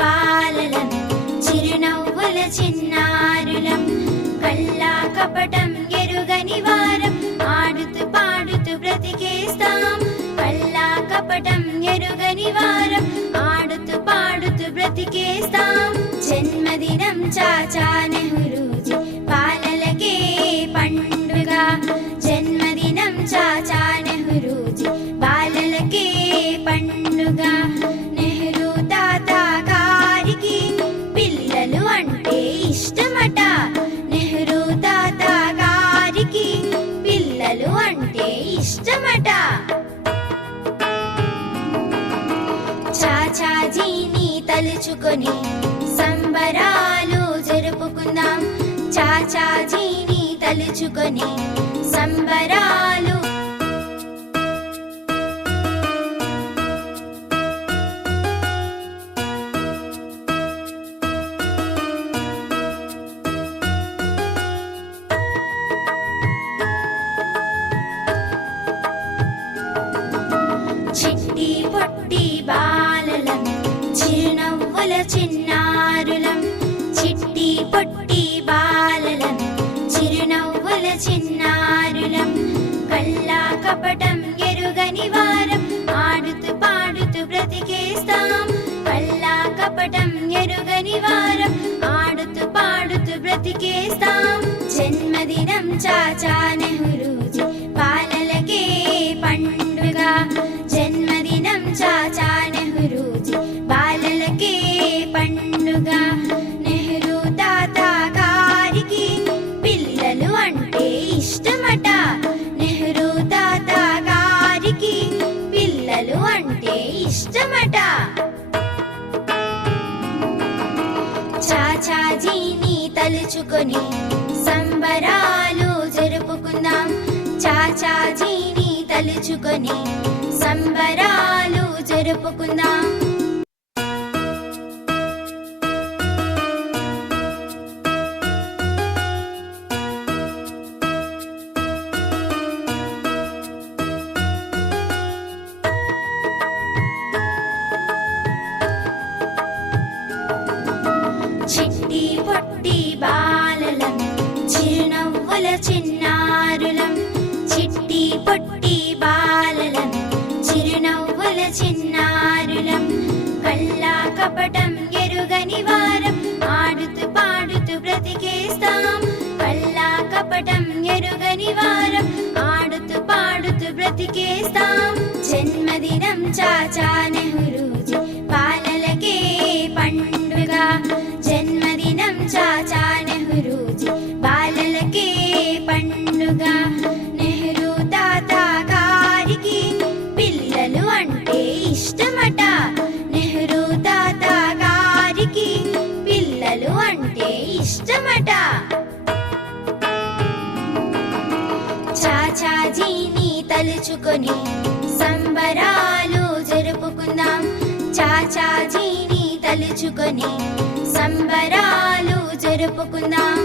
బాలలం చిరునవ్వుల చిన్నారులం కల్లా కపటం ఎరుగని వారం ఆడుతూ పాడుతూ బ్రతికేస్తాం కల్లా కపటం ఎరుగని వారం ఆడుతూ పాడుతూ బ్రతికేస్తాం జన్మదినం చాచా నెహ్రూజీ బాలలకే పండుగ జన్మదినం చాచా నెహ్రూజీ బాలలకే పండుగ నెహ్రూ తాత గారికి పిల్లలు అంటే ఇష్టమట నెహ్రూ తాత గారికి పిల్లలు అంటే ఇష్టమట చాచాజీని తలుచుకొని సంబరాలు జరుపుకుందాం చాచాజీని తలుచుకొని సంబరాలు చిట్టి పొట్టి బాలలం చిరునవ్వుల చిన్నారులం చిట్టి పొట్టి బాలలం చిరునవ్వుల చిన్నారులం కల్లా కపటం ఎరుగని వారం ఆడుతూ పాడుతూ బ్రతికేస్తాం కల్లా కపటం ఎరుగని వారం ఆడుతూ పాడుతూ బ్రతికేస్తాం జన్మదినం చాచా నెహ్రూజీ బాలలకే పండుగ జన్మదినం చాచా నెహ్రూజీ బాలలకే పండుగ నెహ్రూ తాత గారికి పిల్లలు అంటే ఇష్టమట నెహ్రూ తాత గారికి పిల్లలు అంటే ఇష్టమట చాచాజీని తలుచుకొని సంబరాలు జరుపుకుందాం చాచాజీని తలుచుకొని సంబరాలు జరుపుకుందాం చిట్టి పొట్టి బాలలం చిరునవ్వుల చిన్నారులం చిట్టి పొట్టి బాలలం చిరునవ్వుల చిన్నారులం కల్లా కపటం ఎరుగని వారం ఆడుతూ పాడుతూ బ్రతికేస్తాం కల్లా కపటం ఎరుగని వారం ఆడుతూ పాడుతూ బ్రతికేస్తాం జన్మదినం చాచా నెహ్రూజీ బాలలకే పండుగ జన్మదినం చాచా నెహ్రూజీ బాలలకే పండుగ నెహ్రూ తాత గారికి పిల్లలు అంటే ఇష్టమట నెహ్రూ తాత గారికి పిల్లలు అంటే ఇష్టమట చాచాజీని తలుచుకొని సంబరాలు జరుపుకుందాం చాచాజీని తలుచుకొని సంబరాలు జరుపుకుందాం